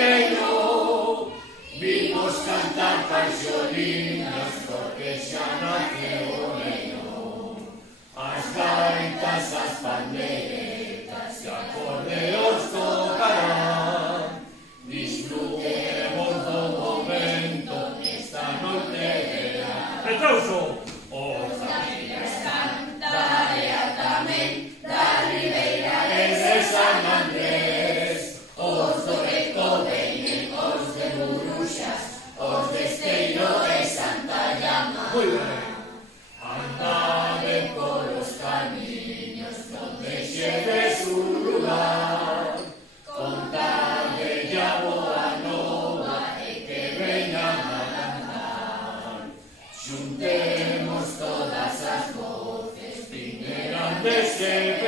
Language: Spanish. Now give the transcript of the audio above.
pequeño, vimos cantar paixolinas porque xa naceu o neno. As gaitas, as pandeiretas e acordeóns tocarán. Disfrutemos do momento nesta noite de verán. Aplauso! Os gaitas cantarán tamén da Ribeira e de San Andrés. Os do Beco veñen, os de Buruxas, os de Esteiro e Santa Llama. Moi ben. Andade polos camiños donde xedes un lugar. Contade a boa nova e que veñan a cantar. Xuntemos todas as voces, viñeran de ser